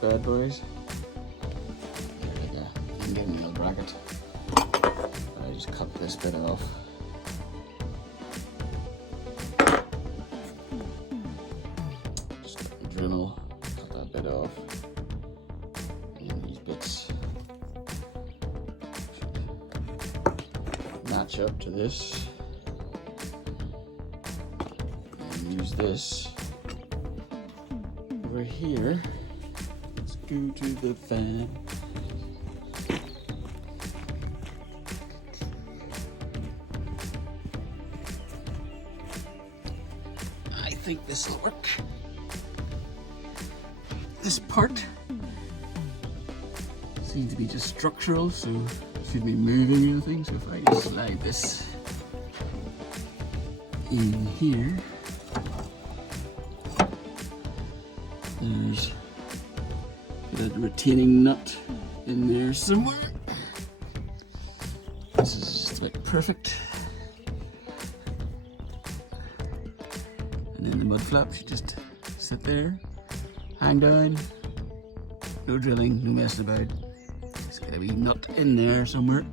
bad boys. Like a fingernail bracket. I just cut this bit off. Just got the Dremel, cut that bit off. And these bits should match up to this. And use this over here. Let's go to the fan. I think this will work. This part seems to be just structural, so it shouldn't be moving or anything. So if I just slide this in here, there's a retaining nut in there somewhere. This is just about perfect. And then the mud flap should just sit there, hang down, no drilling, no messing about. There's got a wee nut in there somewhere,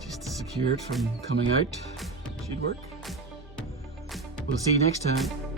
just to secure it from coming out. Should work. We'll see you next time.